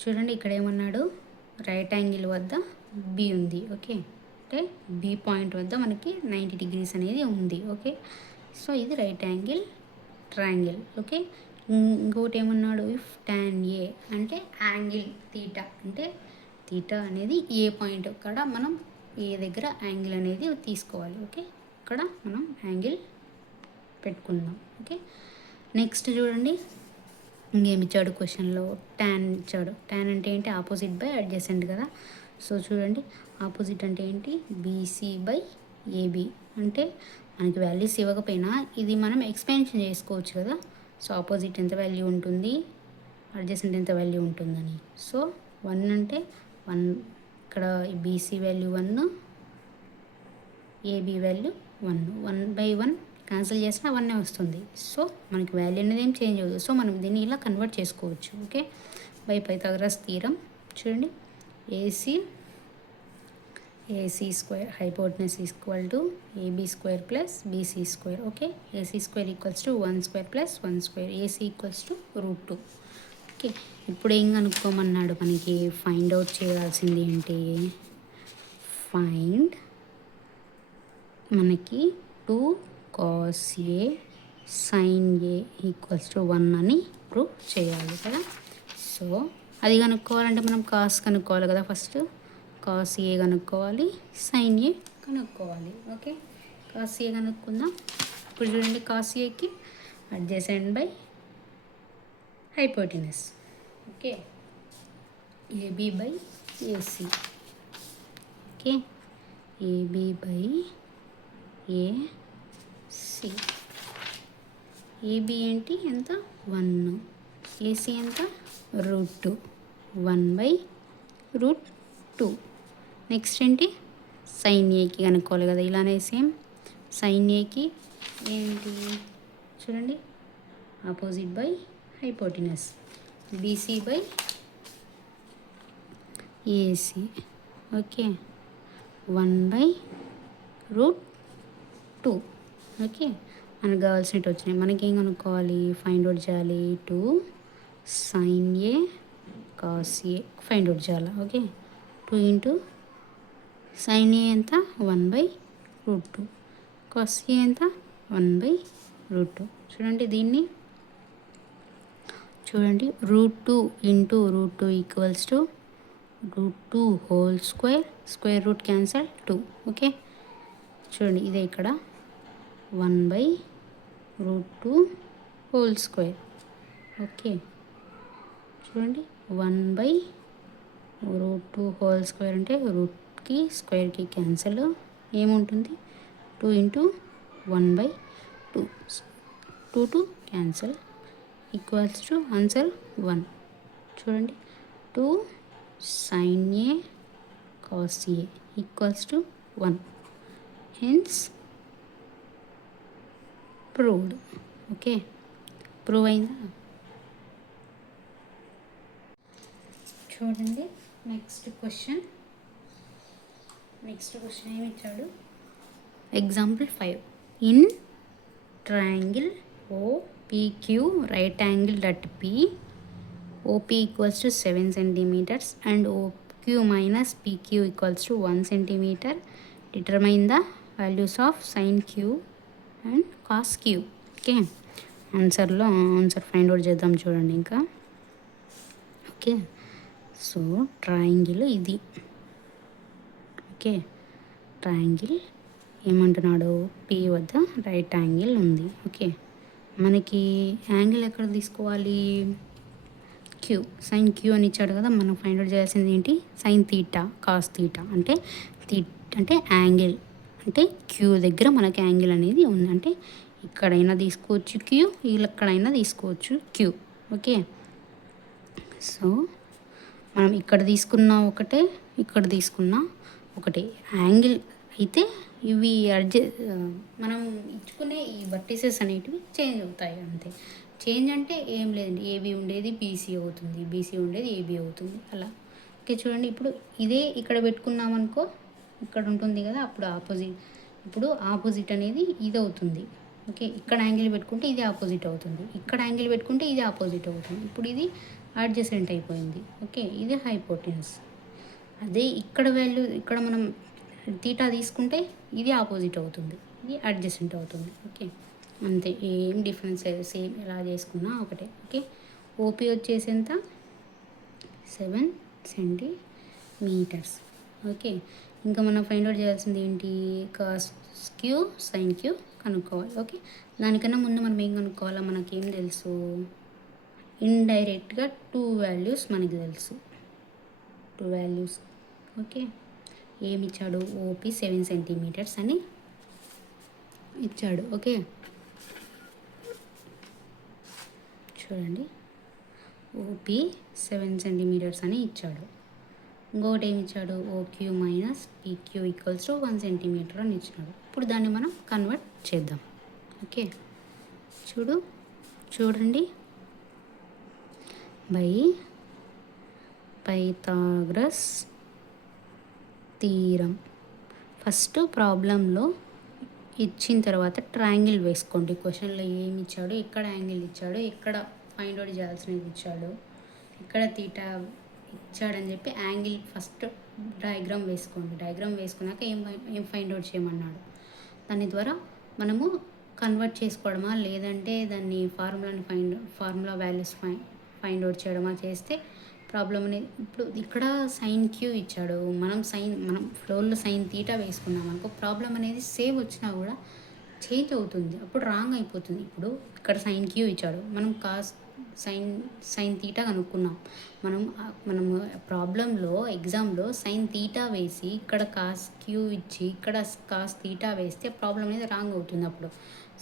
చూడండి ఇక్కడ ఏమన్నాడు? రైట్ యాంగిల్ వద్ద బి ఉంది. ఓకే, అంటే బి పాయింట్ వద్ద మనకి 90 degrees అనేది ఉంది. ఓకే, సో ఇది రైట్ యాంగిల్ ట్రయాంగిల్. ఓకే, ఇంకోటి ఏమన్నాడు? ఇఫ్ tan ఏ అంటే యాంగిల్ తీటా, అంటే తీటా అనేది ఏ పాయింట్ అక్కడ మనం ఏ దగ్గర యాంగిల్ అనేది తీసుకోవాలి. ఓకే, ఇక్కడ మనం యాంగిల్ పెట్టుకుందాం. ఓకే, నెక్స్ట్ చూడండి, ఇంకేమి ఇచ్చాడు క్వశ్చన్లో? ట్యాన్ ఇచ్చాడు. ట్యాన్ అంటే ఏంటి? ఆపోజిట్ బై అడ్జసెంట్ కదా. సో చూడండి, ఆపోజిట్ అంటే ఏంటి? BC by AB. అంటే మనకి వాల్యూస్ ఇవ్వకపోయినా ఇది మనం ఎక్స్పాన్షన్ చేసుకోవచ్చు కదా. సో ఆపోజిట్ ఎంత వాల్యూ ఉంటుంది, అడ్జసెంట్ ఎంత వాల్యూ ఉంటుందని. సో 1 అంటే 1, ఇక్కడ BC value 1, AB value 1. 1/1 cancel చేసినా 1 వస్తుంది. సో మనకి వాల్యూ అనేది ఏం చేంజ్ అవ్వదు. సో మనం దీన్ని ఇలా కన్వర్ట్ చేసుకోవచ్చు. Okay, by Pythagoras theorem. చూడండి, AC square hypotenuse equal to AB square plus BC square. Okay, AC square equals to 1 square plus 1 square. AC equals to √2. Okay, ఇప్పుడు ఏం కనుక్కోమన్నాడు? మనకి ఫైండ్ అవుట్ చేయాల్సింది ఏంటి? ఫైండ్ మనకి 2 cos A sin A equals to 1 అని prove చేయాలి కదా. So అది కనుక్కోవాలంటే మనం కాస్ కనుక్కోవాలి కదా. ఫస్ట్ కాస్ ఏ కనుక్కోవాలి, sin ఏ కనుక్కోవాలి. ఓకే, కాస్ ఏ కనుక్కుందాం. ఇప్పుడు చూడండి, కాస్ ఏకి adjacent by hypotenuse. Okay, AB by AC. Okay, AB by AC. AB ఏంటి? ఎంత? 1. ఏసీ ఎంత? √2. 1/√2. నెక్స్ట్ ఏంటి? సైన్ ఏకి కనుక్కోవాలి కదా. ఇలానే సేమ్ సైన్ ఏకి ఏంటి? చూడండి, opposite by hypotenuse. BC by AC. Okay, 1/√2. Okay, మనకు కావాల్సినట్టు వచ్చినాయి. మనకి ఏం కనుక్కోవాలి? ఫైండ్ అవుట్ చేయాలి. 2 sin ఏ cos ఏ ఫైండ్ అవుట్ చేయాలి. ఓకే, 2 ఇంటూ sin ఏ ఎంత? 1/√2. cos ఏ ఎంత? 1/√2. చూడండి దీన్ని, చూడండి, √2 into √2 equals to √2 whole square. Square root cancel 2. Okay, చూడండి ఇదే ఇక్కడ 1/√2 హోల్ స్క్వేర్. ఓకే, చూడండి 1/√2 హోల్ స్క్వేర్ అంటే రూట్కి స్క్వేర్కి క్యాన్సల్. ఏముంటుంది? 2 into 1/2. 2 cancel equals to answer 1. చూడండి, 2 sin A cos A equals to 1. Hence proved. Okay, prove అయిందా? చూడండి నెక్స్ట్ క్వశ్చన్ ఏమి ఇచ్చాడు? Example 5. In triangle OPQ right angled at P, OP equals to 7 centimeters and OQ minus PQ equals to 1 centimeter. Determine the values of sin Q and cos Q. Okay, answer find out చేద్దాం చూడండి ఇంకా. Okay, so triangle ఇది. Okay, triangle ఏమంటున్నాడు? P వద్ద right angle ఉంది. Okay, మనకి angle ఎక్కడ తీసుకోవాలి? Q, సైన్ Q అని ఇచ్చాడు కదా. మనం ఫైండ్ అవుట్ చేయాల్సింది ఏంటి? Sine theta cos theta. అంటే అంటే యాంగిల్ అంటే Q దగ్గర మనకి యాంగిల్ అనేది ఉంది. అంటే ఇక్కడైనా తీసుకోవచ్చు Q, ఎక్కడైనా తీసుకోవచ్చు Q. ఓకే, సో మనం ఇక్కడ తీసుకున్న ఒకటే, ఇక్కడ తీసుకున్న ఒకటే యాంగిల్ అయితే ఇవి మనం ఇచ్చుకునే ఈ వర్టిసెస్ అనేటివి చేంజ్ అవుతాయి అంతే. చేంజ్ అంటే ఏం లేదండి, ఏబీ ఉండేది బీసీ అవుతుంది, బీసీ ఉండేది ఏబీ అవుతుంది అలా. ఓకే, చూడండి ఇప్పుడు ఇదే ఇక్కడ పెట్టుకున్నామనుకో, ఇక్కడ ఉంటుంది కదా, అప్పుడు ఆపోజిట్ అనేది ఇది అవుతుంది. ఓకే, ఇక్కడ యాంగిల్ పెట్టుకుంటే ఇది ఆపోజిట్ అవుతుంది, ఇక్కడ యాంగిల్ పెట్టుకుంటే ఇది ఆపోజిట్ అవుతుంది. ఇప్పుడు ఇది అడ్జసెంట్ అయిపోయింది. ఓకే, ఇది హైపోటెన్యూస్. అదే ఇక్కడ వాల్యూ, ఇక్కడ మనం తీటా తీసుకుంటే ఇది ఆపోజిట్ అవుతుంది, ఇది అడ్జసెంట్ అవుతుంది. ఓకే, అంతే, ఏం డిఫరెన్స్ లేదు, సేమ్ ఎలా చేసుకున్నా ఒకటే. ఓకే, ఓపీ వచ్చేసి ఎంత? 7 సెంటీమీటర్స్. ఓకే, ఇంకా మనం ఫైండ్ అవుట్ చేయాల్సింది ఏంటి? కాస్ క్యూ సైన్ క్యూ కనుక్కోవాలి. ఓకే, దానికన్నా ముందు మనం ఏం కనుక్కోవాలా? మనకేం తెలుసు? ఇండైరెక్ట్గా 2 వాల్యూస్ మనకి తెలుసు, 2 వాల్యూస్. ఓకే, ఏమి ఇచ్చాడు? ఓపీ 7 సెంటీమీటర్స్ అని ఇచ్చాడు. ఓకే, చూడండి ఓపీ 7 సెంటీమీటర్స్ అని ఇచ్చాడు. ఇంకొకటి ఏమి ఇచ్చాడు? OQ minus PQ equals to 1 centimetre అని ఇచ్చినాడు. ఇప్పుడు దాన్ని మనం కన్వర్ట్ చేద్దాం. ఓకే, చూడండి బై పైథాగరస్ థీరం. ఫస్ట్ ప్రాబ్లంలో ఇచ్చిన తర్వాత ట్రయాంగిల్ వేసుకోండి. క్వశ్చన్లో ఏమి ఇచ్చాడు, ఎక్కడ యాంగిల్ ఇచ్చాడు, ఎక్కడ ఫైండ్ అవుట్ చేయాల్సినవి ఇచ్చాడు, ఎక్కడ తీటా ఇచ్చాడని చెప్పి యాంగిల్ ఫస్ట్ డయాగ్రామ్ వేసుకోండి. డయాగ్రామ్ వేసుకున్నాక ఏం ఫైండ్ అవుట్ చేయమన్నాడు, దాని ద్వారా మనము కన్వర్ట్ చేసుకోవడమా లేదంటే దాన్ని ఫార్ములా వాల్యూస్ ఫైండ్ అవుట్ చేయడమా చేస్తే ప్రాబ్లం అనేది. ఇప్పుడు ఇక్కడ సైన్ క్యూ ఇచ్చాడు, మనం ఫ్లోర్లో సైన్ తీటా వేసుకున్నాం అనుకో, ప్రాబ్లం అనేది సేమ్ వచ్చినా కూడా చేంజ్ అవుతుంది, అప్పుడు రాంగ్ అయిపోతుంది. ఇప్పుడు ఇక్కడ సైన్ క్యూ ఇచ్చాడు, మనం సైన్ తీటా కనుక్కున్నాం. మనము ప్రాబ్లంలో ఎగ్జామ్లో సైన్ తీటా వేసి ఇక్కడ కాస్ క్యూ ఇచ్చి ఇక్కడ కాస్ తీటా వేస్తే ప్రాబ్లం అనేది రాంగ్ అవుతుంది. అప్పుడు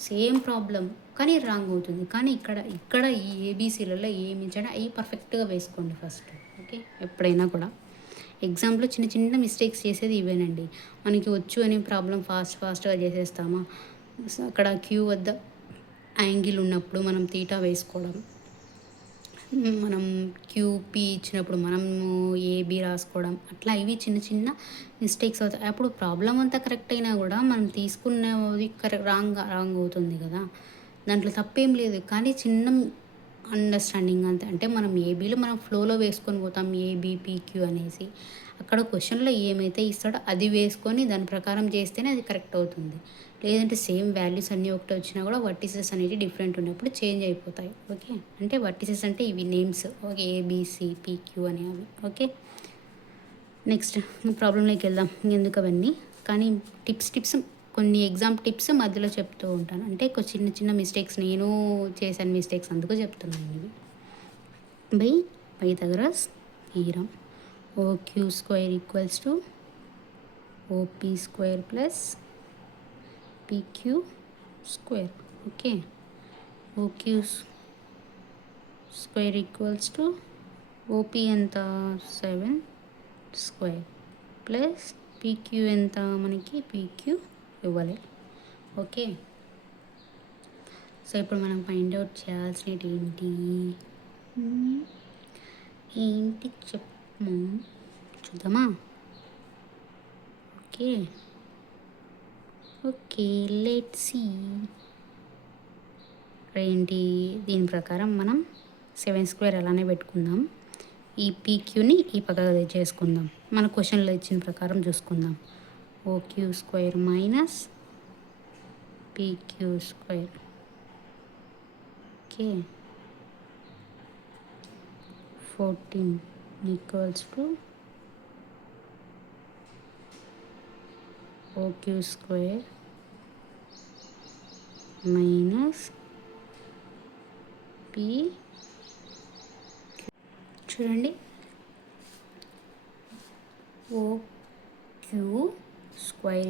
సేమ్ ప్రాబ్లం కానీ రాంగ్ అవుతుంది. కానీ ఇక్కడ ఈ ఏబీసీలలో ఏమి ఇచ్చాడో అవి పర్ఫెక్ట్గా వేసుకోండి ఫస్ట్. ఓకే, ఎప్పుడైనా కూడా ఎగ్జామ్లో చిన్న మిస్టేక్స్ చేసేది ఇవేనండి. మనకి వచ్చు అని ప్రాబ్లం ఫాస్ట్గా చేసేస్తామా, అక్కడ క్యూ వద్ద యాంగిల్ ఉన్నప్పుడు మనం తీటా వేసుకోవడం, మనం క్యూపీ ఇచ్చినప్పుడు మనము ఏబీ రాసుకోవడం, అట్లా ఇవి చిన్న మిస్టేక్స్ అవుతాయి. అప్పుడు ప్రాబ్లం అంతా కరెక్ట్ అయినా కూడా మనం తీసుకున్నది రాంగ్ అవుతుంది కదా, దాంట్లో తప్పేం లేదు. కానీ చిన్న అండర్స్టాండింగ్ అంతే. అంటే మనం ఏబీలో మనం ఫ్లోలో వేసుకొని పోతాం ఏబీపీక్యూ అనేసి, అక్కడ క్వశ్చన్లో ఏమైతే ఇస్తాడో అది వేసుకొని దాని ప్రకారం చేస్తేనే అది కరెక్ట్ అవుతుంది. లేదంటే సేమ్ వాల్యూస్ అన్నీ ఒకటి వచ్చినా కూడా వర్టిసెస్ అనేవి డిఫరెంట్ ఉన్నప్పుడు చేంజ్ అయిపోతాయి. ఓకే, అంటే వర్టిసెస్ అంటే ఇవి నేమ్స్. ఓకే, ఏబిసి పీక్యూ అనేవి. ఓకే, నెక్స్ట్ ప్రాబ్లంలోకి వెళ్దాం. ఎందుకు అవన్నీ, కానీ టిప్స్ కొన్ని ఎగ్జామ్ టిప్స్ మధ్యలో చెప్తూ ఉంటాను. అంటే చిన్న మిస్టేక్స్ నేను చేశాను, మిస్టేక్స్ అందుకు చెప్తున్నాను ఇవి. By Pythagoras theorem, OQ square equals to OP square plus PQ square. Okay, OQ square equals to OP ఎంత 7 స్క్వేర్ ప్లస్ పీక్యూ ఎంత మనకి పీక్యూ ఇవ్వాలి. ఓకే, సో ఇప్పుడు మనం ఫైండ్ అవుట్ చేయాల్సినవి ఏంటి చెప్పు చూద్దామా. Okay okay let's see. ఏంటి దీని ప్రకారం మనం 7² అలానే పెట్టుకుందాం. ఈ పీక్యూని ఈ పక్కగా చేసుకుందాం. మన క్వశ్చన్లో ఇచ్చిన ప్రకారం చూసుకుందాం. OQ² minus PQ². Okay, 14 equals to OQ² minus P. చూడండి, OQ²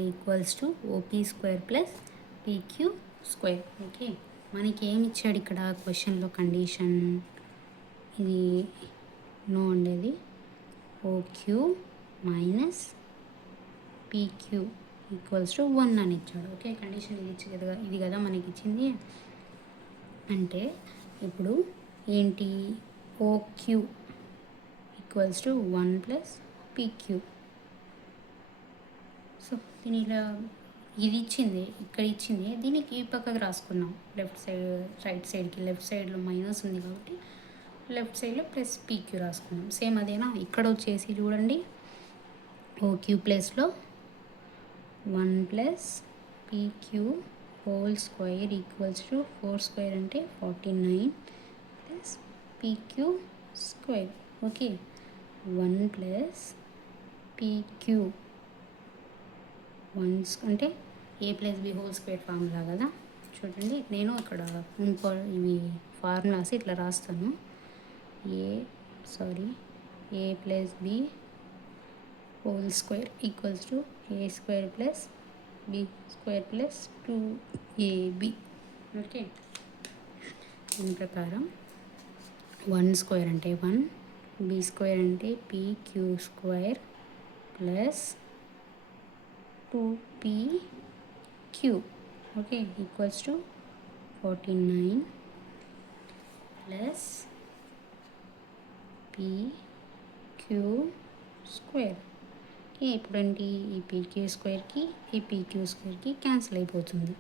equals to OP² plus PQ². Okay, మనకి ఏమి ఇచ్చాడు ఇక్కడ క్వశ్చన్లో కండిషన్? ఇది నో ఉండేది. OQ minus PQ equals to 1 అని ఇచ్చాడు. ఓకే, కండిషన్ ఇది కదా మనకి ఇచ్చింది. అంటే ఇప్పుడు ఏంటి, OQ equals to 1 plus PQ. So దీని ఇలా ఇది ఇచ్చింది, ఇక్కడ ఇచ్చింది, దీనికి ఈ పక్కకు రాసుకున్నాం. రైట్ సైడ్కి లెఫ్ట్ సైడ్లో మైనస్ ఉంది కాబట్టి లెఫ్ట్ సైడ్లో ప్లస్ PQ రాసుకున్నాం. సేమ్ అదేనా ఇక్కడ వచ్చేసి చూడండి, OQ ప్లేస్లో 1 plus PQ whole square equals to 4² అంటే 49 plus PQ². Okay, 1 plus PQ 1 అంటే A plus B whole square formula కదా. చూడండి, నేను ఇక్కడ ఇవి ఫార్ములాస్ ఇట్లా రాస్తాను. A plus B whole square equals to A² plus B² plus 2AB. Okay, దీని ప్రకారం 1² అంటే 1, B² అంటే PQ² plus 2PQ. Okay, equals to 49 plus PQ². ఇప్పుడేంటి, ఈ PQ²కి ఈ PQ² క్యాన్సిల్ అయిపోతుంది.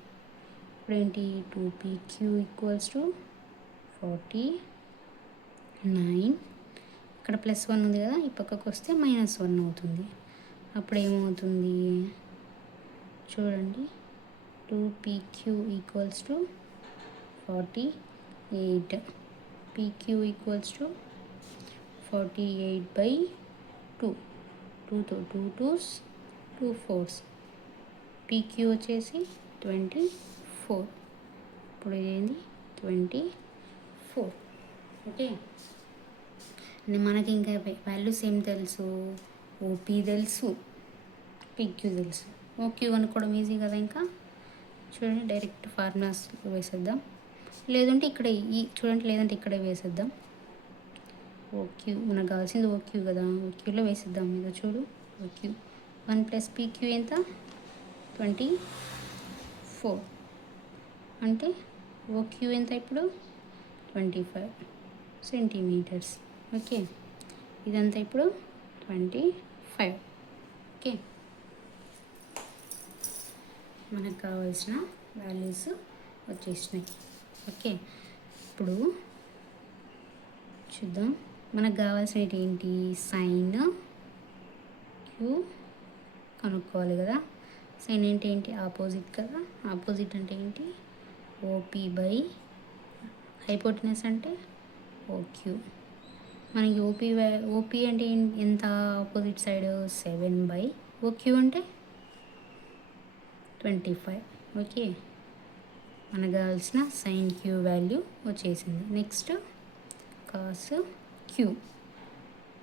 ఇప్పుడేంటి 2PQ ఈక్వల్స్ టు 49. ఇక్కడ +1 ఉంది కదా, ఈ పక్కకు వస్తే -1 అవుతుంది. అప్పుడు ఏమవుతుంది చూడండి, 2PQ equals to 48, PQ equals to 48/2. 2తో 2 2s 2 4s, PQ వచ్చేసి 24. ఇప్పుడు ఏంది 24. ఓకే, మనకి ఇంకా వాల్యూస్ ఏం తెలుసు, OP తెలుసు, PQ తెలుసు. OQ అనుకోవడం ఈజీ కదా. ఇంకా చూడండి, డైరెక్ట్ ఫార్ములాస్ వేసేద్దాం. లేదంటే ఇక్కడే వేసేద్దాం. OQ మనకు కావాల్సింది OQ కదా, OQలో వేసేద్దాం. ఇదో చూడు, OQ 1 ప్లస్ PQ ఎంత 24. అంటే OQ ఎంత ఇప్పుడు 25 సెంటీమీటర్స్. ఓకే, ఇదంతా ఇప్పుడు 25. ఓకే, మనకు కావాల్సిన వాల్యూస్ వచ్చేసినాయి. ఓకే, ఇప్పుడు చూద్దాం, మనకు కావాల్సినవి ఏంటి, సైన్ Q కనుక్కోవాలి కదా. సైన్ ఏంటి, ఆపోజిట్ కదా. ఆపోజిట్ అంటే ఏంటి, OP బై హైపోటెనస్ అంటే OQ. మనకి OP అంటే ఎంత, ఆపోజిట్ సైడ్ 7/OQ అంటే 25. ఓకే, మనకు కావాల్సిన సైన్ Q వాల్యూ వచ్చేసింది. నెక్స్ట్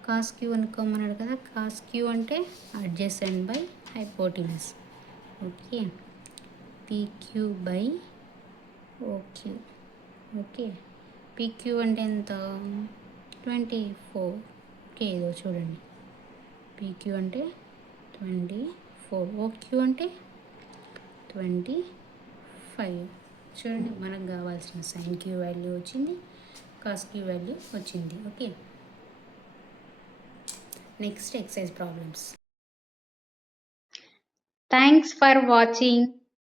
కాస్ Q అనుకోమన్నాడు కదా. కాస్ Q అంటే adjacent by hypotenuse. Okay, PQ/OQ. Okay, PQ అంటే ఎంత 24. ఓకే, ఇదో చూడండి, PQ అంటే 24. ఓక్యూ అంటే 25. చూడండి, మనకు కావాల్సిన సైన్ క్యూ వాల్యూ వచ్చింది, కాస్ క్యూ వాల్యూ వచ్చింది. Okay, next exercise problems. Thanks for watching.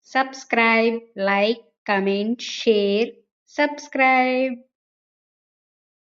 Subscribe, like, comment, share. Subscribe.